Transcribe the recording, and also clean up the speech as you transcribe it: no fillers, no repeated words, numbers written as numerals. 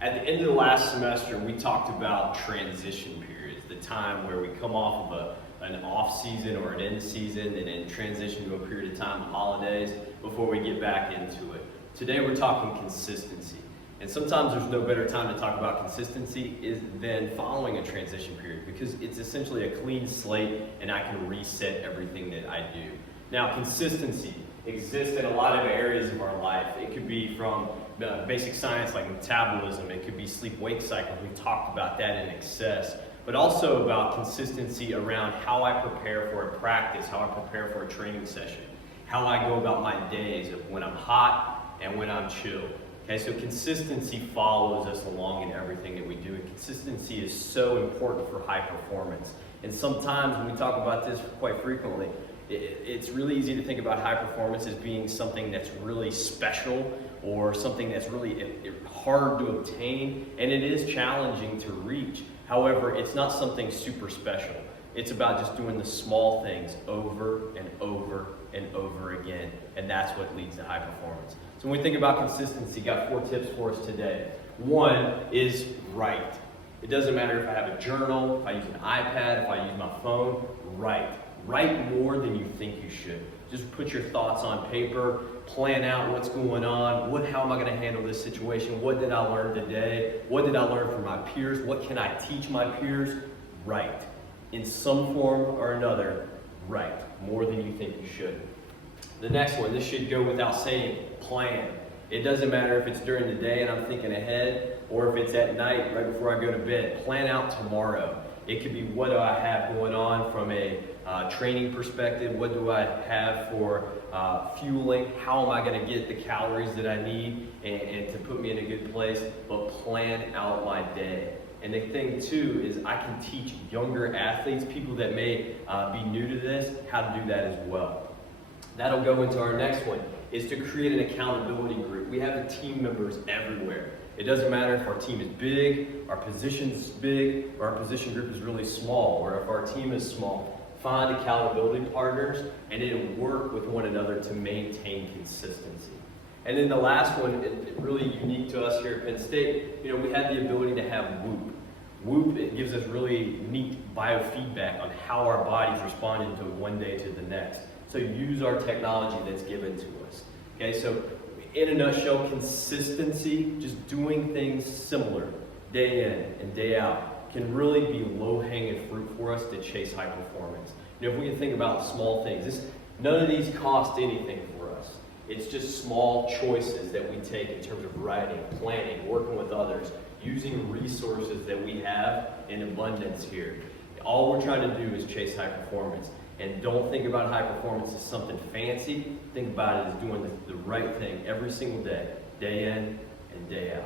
At the end of the last semester, we talked about transition periods, the time where we come off of an off season or an end season and then transition to a period of time, holidays, before we get back into it. Today we're talking consistency. And sometimes there's no better time to talk about consistency than following a transition period, because it's essentially a clean slate and I can reset everything that I do. Now, consistency exists in a lot of areas of our life. It could be from basic science like metabolism, it could be sleep-wake cycles, we've talked about that in excess, but also about consistency around how I prepare for a practice, how I prepare for a training session, how I go about my days of when I'm hot and when I'm chill. Okay, so consistency follows us along in everything that we do, and consistency is so important for high performance. And sometimes when we talk about this quite frequently, it's really easy to think about high performance as being something that's really special or something that's really hard to obtain, and it is challenging to reach. However, it's not something super special. It's about just doing the small things over and over and over again, and that's what leads to high performance. So when we think about consistency, got 4 tips for us today. One is write. It doesn't matter if I have a journal, if I use an iPad, if I use my phone, write. Write more than you think you should. Just put your thoughts on paper, plan out what's going on, how am I going to handle this situation, what did I learn today, what did I learn from my peers, what can I teach my peers? Write. In some form or another, write more than you think you should. The next one, this should go without saying, plan. It doesn't matter if it's during the day and I'm thinking ahead, or if it's at night right before I go to bed. Plan out tomorrow. It could be, what do I have going on from a training perspective? What do I have for fueling? How am I going to get the calories that I need and to put me in a good place? But plan out my day. And the thing too is I can teach younger athletes, people that may be new to this, how to do that as well. That'll go into our next one, is to create an accountability group. We have team members everywhere. It doesn't matter if our team is big, our position's big, or our position group is really small, or if our team is small. Find accountability partners and then work with one another to maintain consistency. And then the last one, really unique to us here at Penn State, we have the ability to have Whoop. Whoop, it gives us really neat biofeedback on how our body's responding to one day to the next. So use our technology that's given to us. Okay, so in a nutshell, consistency, just doing things similar day in and day out, can really be low-hanging fruit for us to chase high performance. If we can think about small things, none of these cost anything for us. It's just small choices that we take in terms of writing, planning, working with others, using resources that we have in abundance here. All we're trying to do is chase high performance. And don't think about high performance as something fancy. Think about it as doing the right thing every single day, day in and day out.